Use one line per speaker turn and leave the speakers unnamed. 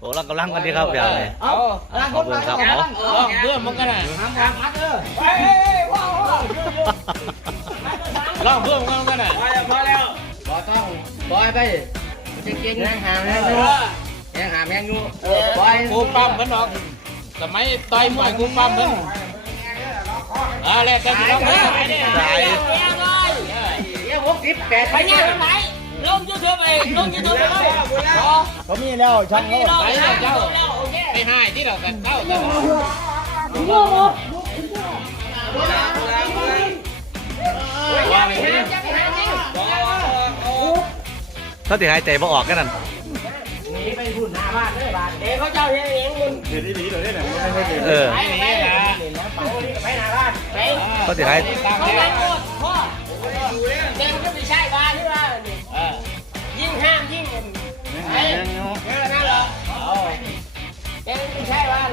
Ủa oh, là cầu lăng còn đi không vậy? Ủa,
là cầu lăng còn đi không vậy? Ủa, là cầu lăng
còn đi không vậy? Ủa, là cầu
lăng còn đi không vậy?
Ủa, là cầu lăng
còn
đi không vậy? เจ๊กินนะหาแม่ด้วยแม่หาแม่อยู่
เออไปกูปั๊มเพิ่นออกสมัยไตมวยกูปั๊มเพิ่นอ่าแล้วแกสิร้องไห้ได้ได้
เดี๋ยวผมติดแปด
ไปเนี่ยไป lông chưa thưa về lông chưa thưa về
có mi leo chăng không đấy là cháu
hai hai tí nữa cháu cháu một một một
ถ้าติดไอเตะบ่ออกกันนั่นห
นีไปหุ่นหน้าบ้านเลยบาทเตะเขาเจ้าเฮียเองมึง
เดี๋ยวนี้หนีเลยเนี่ย
เออไปไปไป
ไปหน้าบ้านไป
ถ้าติดไอ